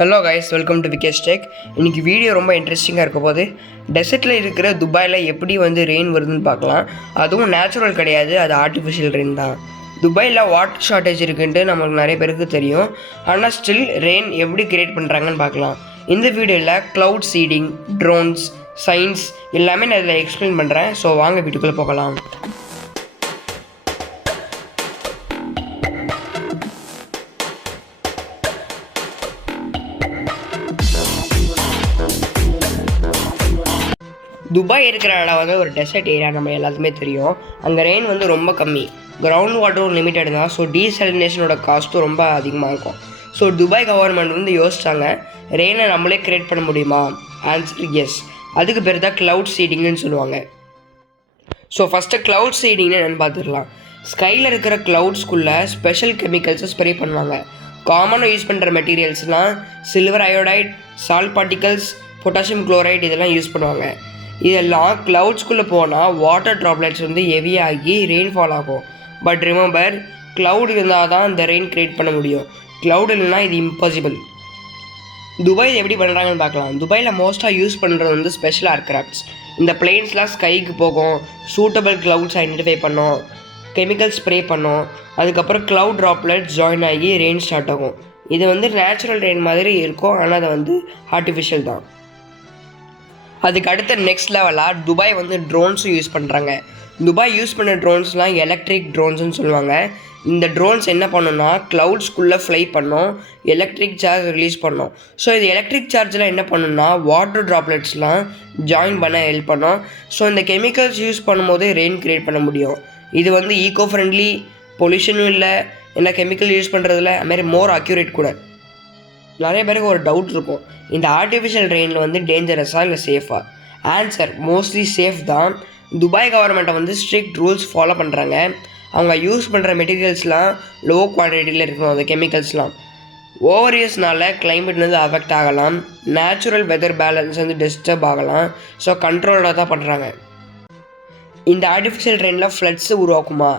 Hello guys, welcome to Vikesh tech. இன்றைக்கி video ரொம்ப இன்ட்ரெஸ்டிங்காக இருக்க போது டெசர்ட்டில் இருக்கிற துபாயில் எப்படி ரெயின் வருதுன்னு பார்க்கலாம். அதுவும் நேச்சுரல் கிடையாது, அது ஆர்டிஃபிஷியல் ரெயின் தான். துபாயில் வாட்டர் ஷார்ட்டேஜ் இருக்குன்ட்டு நம்மளுக்கு நிறைய பேருக்கு தெரியும். ஆனால் ஸ்டில் ரெயின் எப்படி கிரியேட் பண்ணுறாங்கன்னு பார்க்கலாம். இந்த வீடியோவில் க்ளவுட் சீடிங், ட்ரோன்ஸ், சயின்ஸ் எல்லாமே நான் இதில் எக்ஸ்பிளைன் பண்ணுறேன். ஸோ வாங்க வீட்டுக்குள்ளே போகலாம். துபாய் இருக்கிற இடம் ஒரு டெசர்ட் ஏரியா, நம்ம எல்லாத்துக்குமே தெரியும். அங்கே ரெயின் ரொம்ப கம்மி, கிரவுண்ட் வாட்டரும் லிமிட்டட் தான். ஸோ டீசலினேஷனோட காஸ்ட்டும் ரொம்ப அதிகமாக இருக்கும். ஸோ துபாய் கவர்மெண்ட் யோசிச்சாங்க, ரெயினை நம்மளே கிரியேட் பண்ண முடியுமா? Answer yes. அதுக்கு பேர் தான் க்ளவுட் சீடிங்னு சொல்லுவாங்க. ஸோ ஃபஸ்ட்டு க்ளவுட் சீடிங்னு என்னென்னு பார்த்துக்கலாம். ஸ்கையில் இருக்கிற க்ளவுட்ஸ்குள்ளே ஸ்பெஷல் கெமிக்கல்ஸை ஸ்ப்ரே பண்ணுவாங்க. காமனாக யூஸ் பண்ணுற மெட்டீரியல்ஸ்லாம் silver iodide, salt particles, potassium chloride இதெல்லாம் யூஸ் பண்ணுவாங்க. இதெல்லாம் க்ளவுட்ஸ்குள்ளே போனால் வாட்டர் ட்ராப்லெட்ஸ் ஹெவியாகி ரெயின்ஃபால் ஆகும். பட் ரிமெம்பர், க்ளவுட் இருந்தால் தான் இந்த ரெயின் க்ரியேட் பண்ண முடியும். க்ளவுட் இல்லைன்னா இது இம்பாசிபிள். துபாய் எப்படி பண்ணுறாங்கன்னு பார்க்கலாம். துபாயில் மோஸ்ட்டாக யூஸ் பண்ணுறது ஸ்பெஷல் ஏர்க்ராஃப்ட்ஸ். இந்த பிளேன்ஸ்லாம் ஸ்கைக்கு போகும், சூட்டபிள் க்ளவுட்ஸ் ஐடென்டிஃபை பண்ணோம், கெமிக்கல் ஸ்ப்ரே பண்ணோம், அதுக்கப்புறம் க்ளவுட் ட்ராப்லெட்ஸ் ஜாயின் ஆகி ரெயின் ஸ்டார்ட் ஆகும். இது நேச்சுரல் ரெயின் மாதிரி இருக்கும், ஆனால் அது ஆர்டிஃபிஷியல் தான். அதுக்கு அடுத்த நெக்ஸ்ட் லெவலாக துபாய் ட்ரோன்ஸும் யூஸ் பண்ணுறாங்க. துபாய் யூஸ் பண்ண ட்ரோன்ஸ்லாம் எலக்ட்ரிக் ட்ரோன்ஸ்னு சொல்லுவாங்க. இந்த ட்ரோன்ஸ் என்ன பண்ணுன்னா க்ளவுட்ஸ்குள்ளே ஃப்ளை பண்ணோம், எலக்ட்ரிக் சார்ஜ் ரிலீஸ் பண்ணோம். ஸோ இது எலக்ட்ரிக் சார்ஜெலாம் என்ன பண்ணுன்னா வாட்டர் ட்ராப்லெட்ஸ்லாம் ஜாயின் பண்ண ஹெல்ப் பண்ணோம். ஸோ இந்த கெமிக்கல்ஸ் யூஸ் பண்ணும்போது ரெயின் க்ரியேட் பண்ண முடியும். இது ஈகோ ஃப்ரெண்ட்லி, பொல்யூஷனும் இல்லை, என்ன கெமிக்கல் யூஸ் பண்ணுறதுல அதுமாதிரி மோர் அக்யூரேட் கூட. நிறைய பேருக்கு ஒரு டவுட் இருக்கும், இந்த ஆர்டிஃபிஷியல் ரெயினில் டேஞ்சரஸாக இல்லை சேஃபாக? ஆன்சர் மோஸ்ட்லி சேஃப் தான். துபாய் கவர்மெண்ட்டை ஸ்ட்ரிக்ட் ரூல்ஸ் ஃபாலோ பண்ணுறாங்க. அவங்க யூஸ் பண்ணுற மெட்டீரியல்ஸ்லாம் லோ குவான்டிட்டியில் இருக்கணும். அந்த கெமிக்கல்ஸ்லாம் ஓவர் யூஸ்னால கிளைமேட் அஃபெக்ட் ஆகலாம், நேச்சுரல் வெதர் பேலன்ஸ் டிஸ்டர்ப் ஆகலாம். ஸோ கண்ட்ரோலாக தான் பண்ணுறாங்க. இந்த ஆர்டிஃபிஷியல் ரெயினில் ஃப்ளட்ஸ் உருவாக்குமா?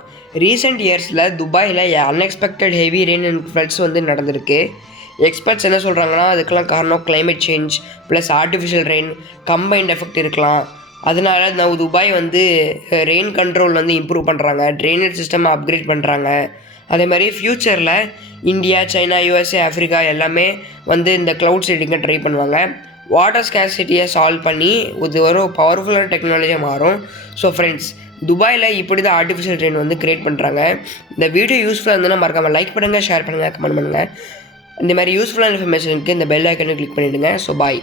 ரீசெண்ட் இயர்ஸில் துபாயில் unexpected heavy rain and floods நடந்திருக்கு. எக்ஸ்பர்ட்ஸ் என்ன சொல்கிறாங்கன்னா, அதுக்கெல்லாம் காரணம் climate change plus artificial rain combined effect இருக்கலாம். அதனால நம்ம துபாய் ரெயின் கண்ட்ரோல் இம்ப்ரூவ் பண்ணுறாங்க, ட்ரைனேஜ் சிஸ்டம் அப்கிரேட் பண்ணுறாங்க. அதே மாதிரி ஃப்யூச்சரில் இந்தியா, சைனா, யூஎஸ்ஏ, ஆஃப்ரிக்கா எல்லாமே இந்த க்ளவுட் சீடிங்கை ட்ரை பண்ணுவாங்க. வாட்டர் ஸ்கேர்சிட்டியை சால்வ் பண்ணி இது ஒரு பவர்ஃபுல்லான டெக்னாலஜியாக மாறும். ஸோ ஃப்ரெண்ட்ஸ், துபாயில் இப்படி தான் ஆர்டிஃபிஷியல் ரெயின் க்ரியேட் பண்ணுறாங்க. இந்த வீடியோ யூஸ்ஃபுல்லாக இருந்ததுன்னா மறக்காமல் லைக் பண்ணுங்கள், ஷேர் பண்ணுங்கள், கமெண்ட் பண்ணுங்கள். இந்த மாதிரி யூஸ்ஃபுல்லான இன்ஃபர்மேஷனுக்கு இந்த பெல் ஐக்கனை கிளிக் பண்ணிவிடுங்க. So bye.